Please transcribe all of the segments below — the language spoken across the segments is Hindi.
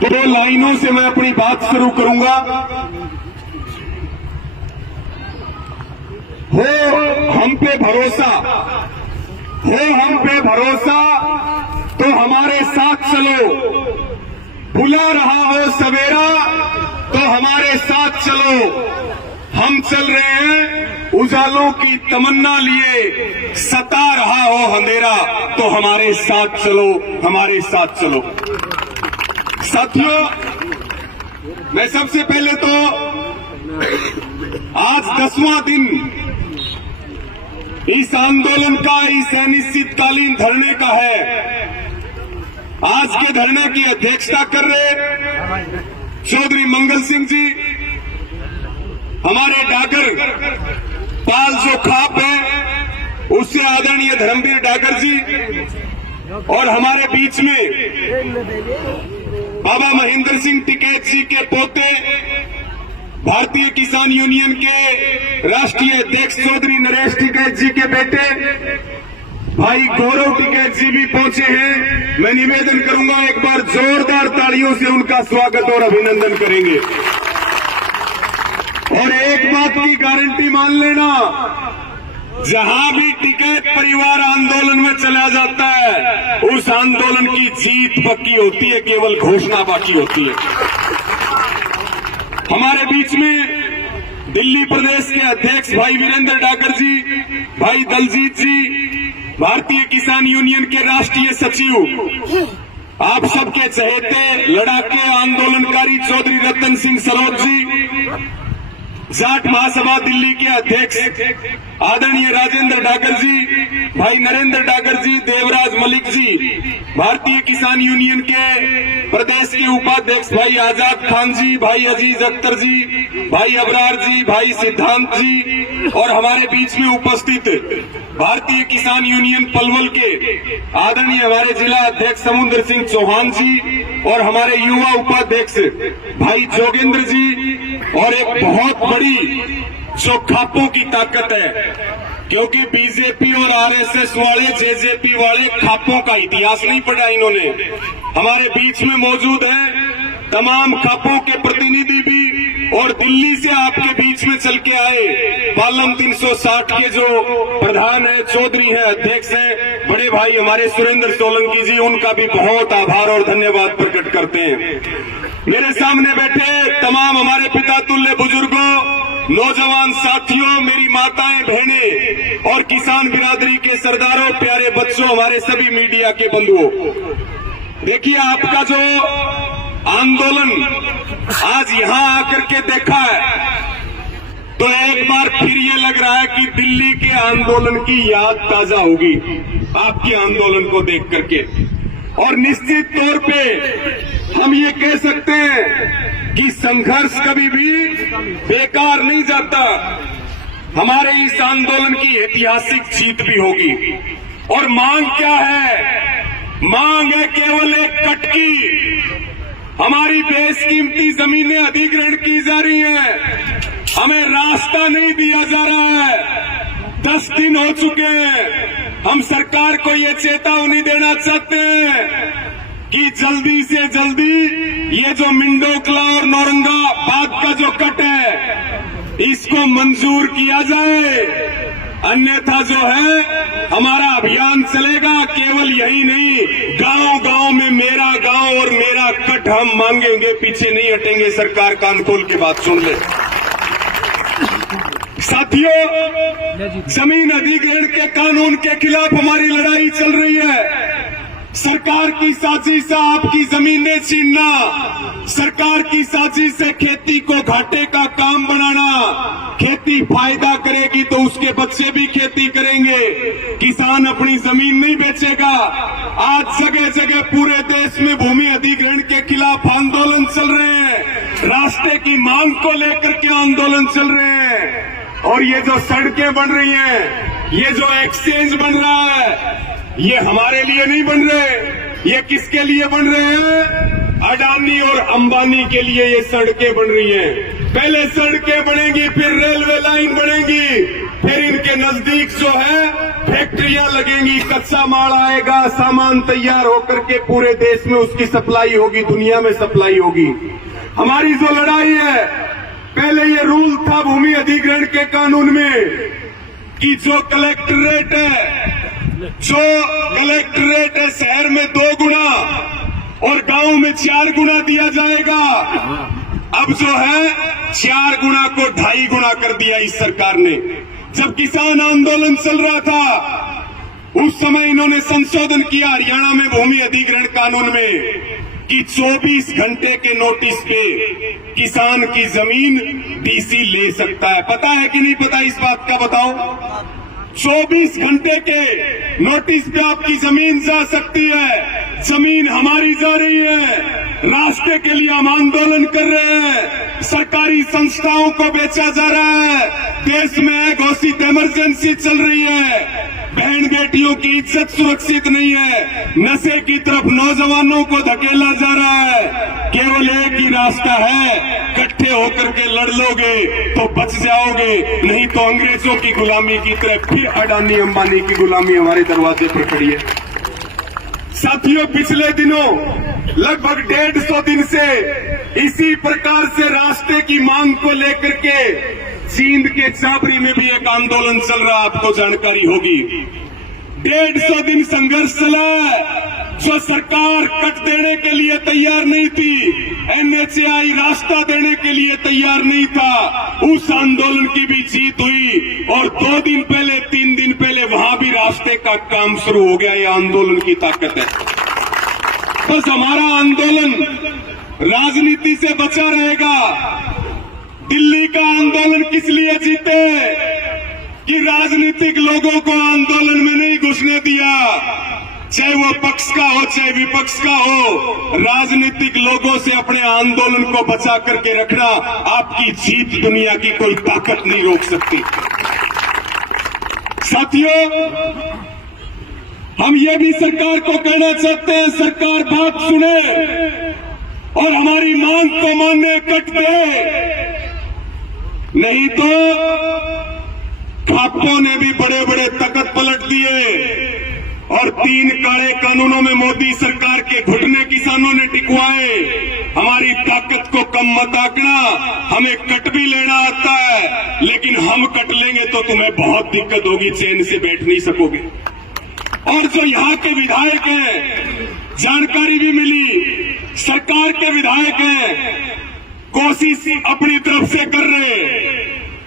तो 2 लाइनों से मैं अपनी बात शुरू करूंगा। हो हम पे भरोसा, हो हम पे भरोसा तो हमारे साथ चलो, बुला रहा हो सवेरा तो हमारे साथ चलो। हम चल रहे हैं उजालों की तमन्ना लिए, सता रहा हो अंधेरा तो हमारे साथ चलो, हमारे साथ चलो। साथियों, मैं सबसे पहले तो आज 10वां दिन इस आंदोलन का, इस अनिश्चितकालीन धरने का है। आज के धरने की अध्यक्षता कर रहे चौधरी मंगल सिंह जी, हमारे डागर पाल जो खाप है उससे आदरणीय धर्मवीर डागर जी, और हमारे बीच में बाबा महेंद्र सिंह टिकैत जी के पोते, भारतीय किसान यूनियन के राष्ट्रीय अध्यक्ष चौधरी नरेश टिकैत जी के बेटे भाई गौरव टिकैत जी भी पहुंचे हैं। मैं निवेदन करूंगा एक बार जोरदार तालियों से उनका स्वागत और अभिनंदन करेंगे। और एक बात की गारंटी मान लेना, जहां भी टिकैत परिवार आंदोलन में चला जाता है उस आंदोलन की जीत पक्की होती है, केवल घोषणा बाकी होती है। हमारे बीच में दिल्ली प्रदेश के अध्यक्ष भाई वीरेंद्र डागर जी, भाई दलजीत जी, भारतीय किसान यूनियन के राष्ट्रीय सचिव, आप सबके चहेते लड़ाके आंदोलनकारी चौधरी रतन सिंह सरोज जी, जाट महासभा दिल्ली के अध्यक्ष आदरणीय राजेंद्र डागर जी, भाई नरेंद्र डागर जी, देवराज मलिक जी, भारतीय किसान यूनियन के प्रदेश के उपाध्यक्ष भाई आजाद खान जी, भाई अजीज अख्तर जी, भाई अबरार जी, भाई सिद्धांत जी, और हमारे बीच में उपस्थित भारतीय किसान यूनियन पलवल के आदरणीय हमारे जिला अध्यक्ष समुद्र सिंह चौहान जी, और हमारे युवा उपाध्यक्ष भाई जोगेंद्र जी, और एक बहुत बड़ी जो खापों की ताकत है, क्योंकि बीजेपी और आरएसएस वाले, जेजेपी वाले खापों का इतिहास नहीं पढ़ा इन्होंने, हमारे बीच में मौजूद है तमाम खापों के प्रतिनिधि भी, और दिल्ली से आपके बीच में चल के आए पालम 360 के जो प्रधान है, चौधरी है, अध्यक्ष है, बड़े भाई हमारे सुरेंद्र सोलंकी जी, उनका भी बहुत आभार और धन्यवाद प्रकट करते हैं। मेरे सामने बैठे तमाम हमारे पिता तुल्य बुजुर्गों, नौजवान साथियों, मेरी माताएं, बहनें और किसान बिरादरी के सरदारों, प्यारे बच्चों, हमारे सभी मीडिया के बंधुओं, देखिए आपका जो आंदोलन आज यहां आकर के देखा है तो एक बार फिर ये लग रहा है कि दिल्ली के आंदोलन की याद ताजा होगी आपके आंदोलन को देख करके। और निश्चित तौर पे हम ये कह सकते हैं कि संघर्ष कभी भी बेकार नहीं जाता। हमारे इस आंदोलन की ऐतिहासिक जीत भी होगी। और मांग क्या है? मांग है केवल एक कटकी। हमारी बेशकीमती जमीनें अधिग्रहण की जा रही हैं, हमें रास्ता नहीं दिया जा रहा है। 10 दिन हो चुके हैं। हम सरकार को ये चेतावनी देना चाहते हैं कि जल्दी से जल्दी ये जो मिंडोकला और नौरंगाबाद का जो कट है इसको मंजूर किया जाए, अन्यथा जो है हमारा अभियान चलेगा। केवल यही नहीं, गांव गांव में मेरा गांव और मेरा कट हम मांगेंगे, पीछे नहीं हटेंगे। सरकार कान खोल के बात सुन ले। साथियों, जमीन अधिग्रहण के कानून के खिलाफ हमारी लड़ाई चल रही है। सरकार की साजिश है आपकी जमीनें छीनना, सरकार की साजिश से खेती को घाटे का काम बनाना। खेती फायदा करेगी तो उसके बच्चे भी खेती करेंगे, किसान अपनी जमीन नहीं बेचेगा। आज जगह जगह पूरे देश में भूमि अधिग्रहण के खिलाफ आंदोलन चल रहे हैं, रास्ते की मांग को लेकर के आंदोलन चल रहे हैं। और ये जो सड़कें बन रही हैं, ये जो एक्सचेंज बन रहा है, ये हमारे लिए नहीं बन रहे। ये किसके लिए बन रहे हैं? अडानी और अंबानी के लिए ये सड़कें बन रही हैं। पहले सड़कें बनेंगी, फिर रेलवे लाइन बनेगी, फिर इनके नजदीक जो है फैक्ट्रियां लगेंगी, कच्चा माल आएगा, सामान तैयार होकर के पूरे देश में उसकी सप्लाई होगी, दुनिया में सप्लाई होगी। हमारी जो लड़ाई है, पहले ये रूल था भूमि अधिग्रहण के कानून में कि जो कलेक्ट्रेट है शहर में 2 गुना और गांव में 4 गुना दिया जाएगा। अब जो है 4 गुना को 2.5 गुना कर दिया इस सरकार ने। जब किसान आंदोलन चल रहा था उस समय इन्होंने संशोधन किया हरियाणा में भूमि अधिग्रहण कानून में कि 24 घंटे के नोटिस पे किसान की जमीन डीसी ले सकता है। पता है कि नहीं पता इस बात का बताओ? 24 घंटे के नोटिस पे आपकी जमीन जा सकती है। जमीन हमारी जा रही है, रास्ते के लिए हम आंदोलन कर रहे हैं, सरकारी संस्थाओं को बेचा जा रहा है, देश में घोषित इमरजेंसी चल रही है, बहन बेटियों की इज्जत सुरक्षित नहीं है, नशे की तरफ नौजवानों को धकेला जा रहा है। केवल एक ही रास्ता है, इकट्ठे होकर के लड़ लोगे तो बच जाओगे, नहीं तो अंग्रेजों की गुलामी की तरफ फिर अडानी अंबानी की गुलामी हमारे दरवाजे पर खड़ी है। साथियों, पिछले दिनों लगभग 150 दिन से इसी प्रकार से रास्ते की मांग को लेकर के जींद के चाबरी में भी एक आंदोलन चल रहा, आपको जानकारी होगी। 150 दिन संघर्ष चला है। जो सरकार कट देने के लिए तैयार नहीं थी, NHAI रास्ता देने के लिए तैयार नहीं था, उस आंदोलन की भी जीत हुई और 2 दिन पहले 3 दिन पहले वहां भी रास्ते का काम शुरू हो गया। ये आंदोलन की ताकत है। बस हमारा आंदोलन राजनीति से बचा रहेगा। दिल्ली का आंदोलन किस लिए जीते कि राजनीतिक लोगों को आंदोलन में नहीं घुसने दिया, चाहे वो पक्ष का हो चाहे विपक्ष का हो। राजनीतिक लोगों से अपने आंदोलन को बचा करके रखना, आपकी जीत दुनिया की कोई ताकत नहीं रोक सकती। साथियों, हम ये भी सरकार को कहना चाहते हैं, सरकार बात सुने और हमारी मांग को मानने कट दे, नहीं तो खापों ने भी बड़े बड़े तख्त पलट दिए और 3 काले कानूनों में मोदी सरकार के घुटने किसानों ने टिकवाए। हमारी ताकत को कम मत आंकना, हमें कट भी लेना आता है, लेकिन हम कट लेंगे तो तुम्हें बहुत दिक्कत होगी, चैन से बैठ नहीं सकोगे। और जो यहाँ के विधायक हैं, जानकारी भी मिली, सरकार के विधायक हैं, कोशिश अपनी तरफ से कर रहे हैं,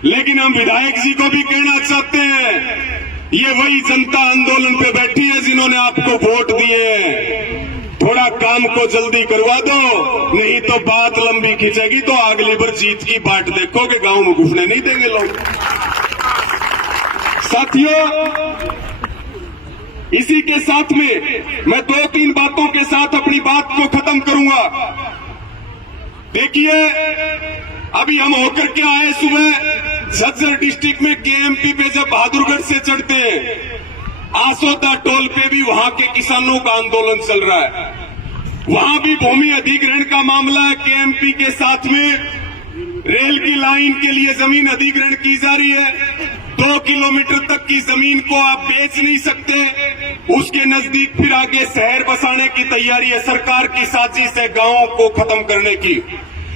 लेकिन हम विधायक जी को भी कहना चाहते हैं, ये वही जनता आंदोलन पे बैठी है जिन्होंने आपको वोट दिए हैं। थोड़ा काम को जल्दी करवा दो, नहीं तो बात लंबी खिंचेगी तो अगली बार जीत की बाट देखोगे, गांव में घुसने नहीं देंगे लोग। साथियों, इसी के साथ में मैं 2-3 बातों के साथ अपनी बात को खत्म करूंगा। देखिए, अभी हम होकर के आए सुबह झज्जर डिस्ट्रिक्ट में KMP पे जब बहादुरगढ़ से चढ़ते हैं, आसोदा टोल पे भी वहां के किसानों का आंदोलन चल रहा है। वहां भी भूमि अधिग्रहण का मामला है। KMP के साथ में रेल की लाइन के लिए जमीन अधिग्रहण की जा रही है। 2 किलोमीटर तक की जमीन को आप बेच नहीं सकते, उसके नजदीक फिर आगे शहर बसाने की तैयारी है। सरकार की साजिश है गांवों को खत्म करने की।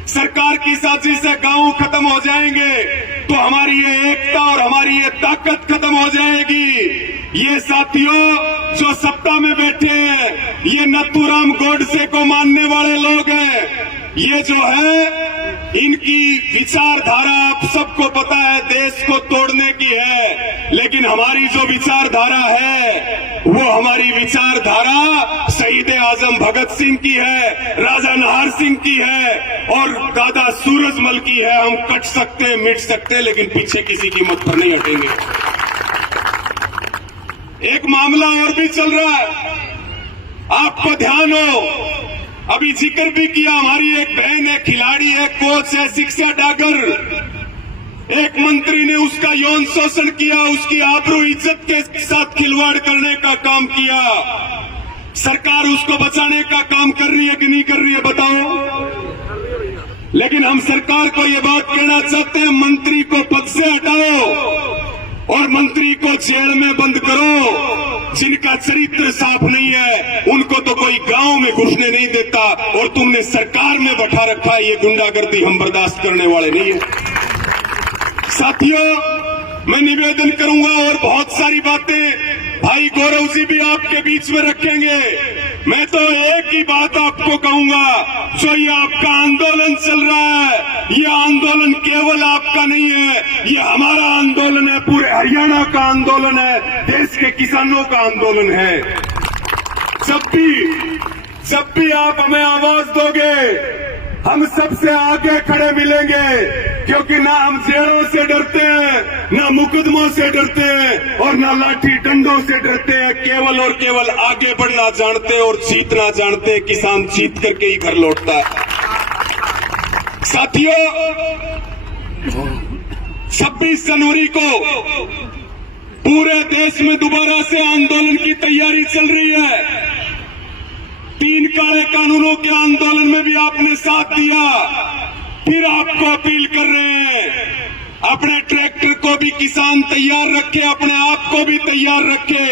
सरकार की साजिश से गांव खत्म हो जाएंगे तो हमारी ये एकता और हमारी ये ताकत खत्म हो जाएगी। ये साथियों जो सत्ता में बैठे हैं, ये नथुराम गोडसे को मानने वाले लोग हैं। ये जो है इनकी विचारधारा आप सबको पता है, देश को तोड़ने की है, लेकिन हमारी जो विचारधारा है वो हमारी विचारधारा शहीद आजम भगत सिंह की है, राजा नाहर सिंह की है और दादा सूरजमल की है। हम कट सकते हैं, मिट सकते हैं, लेकिन पीछे किसी कीमत पर नहीं हटेंगे। एक मामला और भी चल रहा है, आपको ध्यान हो, अभी जिक्र भी किया, हमारी एक बहन है, खिलाड़ी है, कोच है, शिक्षा डागर, एक मंत्री ने उसका यौन शोषण किया, उसकी आबरू इज्जत के साथ खिलवाड़ करने का काम किया। सरकार उसको बचाने का काम कर रही है कि नहीं कर रही है बताओ? लेकिन हम सरकार को ये बात कहना चाहते हैं, मंत्री को पद से हटाओ और और मंत्री को जेल में बंद करो। जिनका चरित्र साफ नहीं है उनको तो कोई गांव में घुसने नहीं देता, और तुमने सरकार में बैठा रखा है। ये गुंडागर्दी हम बर्दाश्त करने वाले नहीं है। साथियों, मैं निवेदन करूंगा और बहुत सारी बातें भाई गौरव जी भी आपके बीच में रखेंगे। मैं तो एक ही बात आपको कहूंगा, जो ये आपका आंदोलन चल रहा है, ये आंदोलन केवल आपका नहीं है, ये हमारा आंदोलन है, पूरे हरियाणा का आंदोलन है, देश के किसानों का आंदोलन है। जब भी आप हमें आवाज दोगे, हम सबसे आगे खड़े मिलेंगे, क्योंकि ना हम जेलों से डरते हैं, ना मुकदमों से डरते हैं, और ना लाठी डंडों से डरते हैं। केवल और केवल आगे बढ़ना जानते हैं और जीतना जानते हैं। किसान जीत करके ही घर लौटता है। साथियों, 26 जनवरी को पूरे देश में दोबारा से आंदोलन की तैयारी चल रही है। 3 काले कानूनों के आंदोलन में भी आपने साथ दिया। फिर आपको अपील कर रहे हैं, अपने ट्रैक्टर को भी किसान तैयार रखे, अपने आप को भी तैयार रखे।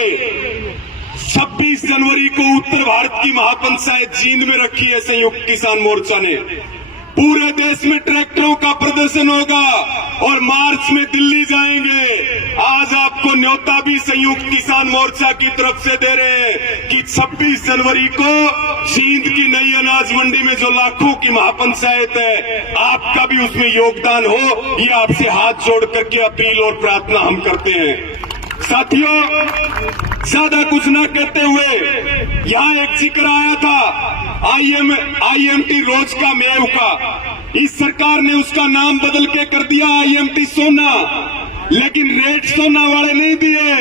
26 जनवरी को उत्तर भारत की महापंचायत जींद में रखी है संयुक्त किसान मोर्चा ने। पूरे देश में ट्रैक्टरों का प्रदर्शन होगा और मार्च में दिल्ली जाएंगे। आज आपको न्योता भी संयुक्त किसान मोर्चा की तरफ से दे रहे हैं कि 26 जनवरी को जींद की नई अनाज मंडी में जो लाखों की महापंचायत है, आपका भी उसमें योगदान हो। ये आपसे हाथ जोड़ करके अपील और प्रार्थना हम करते हैं। साथियों, ज्यादा कुछ न कहते हुए, यहाँ एक जिक्र आया था IMT रोज का मेव का। इस सरकार ने उसका नाम बदल के कर दिया IMT सोना, लेकिन रेट सोना वाले नहीं दिए,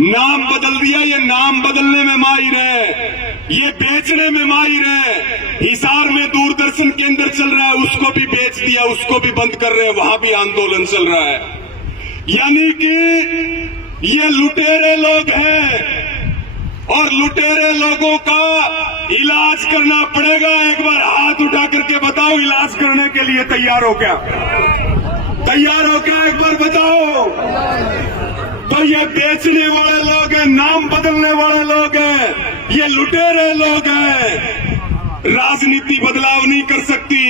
नाम बदल दिया। ये नाम बदलने में माहिर है, ये बेचने में माहिर है। हिसार में दूरदर्शन केंद्र चल रहा है, उसको भी बेच दिया, उसको भी बंद कर रहे हैं, वहां भी आंदोलन चल रहा है। यानी कि ये लुटेरे लोग हैं और लुटेरे लोगों का इलाज करना पड़ेगा। एक बार हाथ उठा करके बताओ, इलाज करने के लिए तैयार हो क्या? तैयार हो क्या? एक बार बताओ। तो ये बेचने वाले लोग हैं, नाम बदलने वाले लोग हैं, ये लुटेरे लोग हैं। राजनीति बदलाव नहीं कर सकती,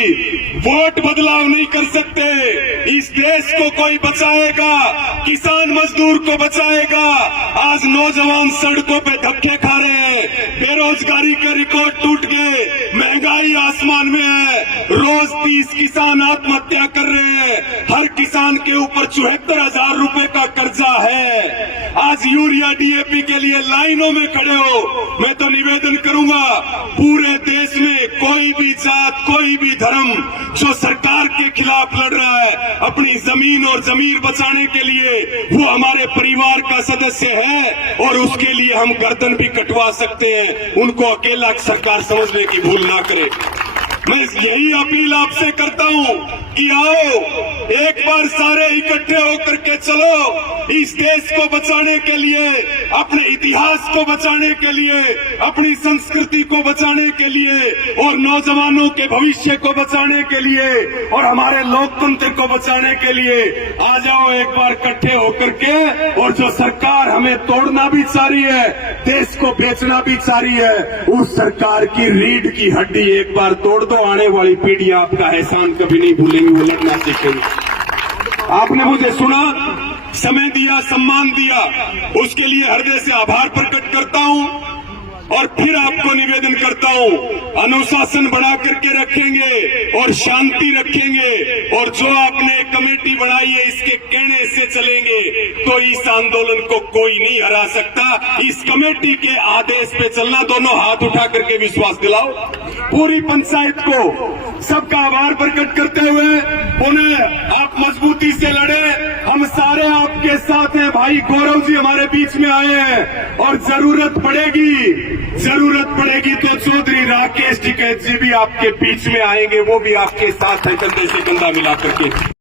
वोट बदलाव नहीं कर सकते। इस देश को कोई बचाएगा, किसान मजदूर को बचाएगा। आज नौजवान सड़कों पे धक्के खा रहे हैं, बेरोजगारी के रिकॉर्ड टूट गए, महंगाई आसमान में है, रोज 30 किसान आत्महत्या कर रहे हैं। हर किसान के ऊपर 74,000 रुपए का कर्जा है। आज यूरिया DAP के लिए लाइनों में खड़े हो। मैं तो निवेदन करूंगा, पूरे देश में कोई भी जात, कोई भी धर्म जो सरकार के खिलाफ लड़ रहा है अपनी जमीन और जमीर बचाने के लिए, वो हमारे परिवार का सदस्य है और उसके लिए हम गर्दन भी कटवा सकते हैं। उनको अकेला सरकार समझने की भूल ना करे। मैं यही अपील आपसे करता हूं कि आओ एक बार सारे इकट्ठे होकर के चलो, इस देश को बचाने के लिए, अपने इतिहास को बचाने के लिए, अपनी संस्कृति को बचाने के लिए और नौजवानों के भविष्य को बचाने के लिए और हमारे लोकतंत्र को बचाने के लिए आ जाओ एक बार इकट्ठे होकर के। और जो सरकार हमें तोड़ना भी चाह रही है, देश को बेचना भी चाह रही है, उस सरकार की रीढ़ की हड्डी एक बार तोड़ दो। आने वाली पीढ़ी आपका एहसान कभी नहीं भूलेंगी, वो लड़ना सीखेंगे। आपने मुझे सुना, समय दिया, सम्मान दिया, उसके लिए हृदय से आभार प्रकट करता हूं। और फिर आपको निवेदन करता हूं, अनुशासन बना करके रखेंगे और शांति रखेंगे, और जो आपने कमेटी बनाई है इसके कहने से चलेंगे तो इस आंदोलन को कोई नहीं हरा सकता। इस कमेटी के आदेश पे चलना। दोनों हाथ उठा करके विश्वास दिलाओ। पूरी पंचायत को सबका आभार प्रकट करते हुए पुनः आप मजबूती से लड़े, हम सारे आपके साथ हैं। भाई गौरव जी हमारे बीच में आए हैं और जरूरत पड़ेगी तो चौधरी राकेश टिकैत जी भी आपके बीच में आएंगे, वो भी आपके साथ है, कंधे से कंधा मिला करके।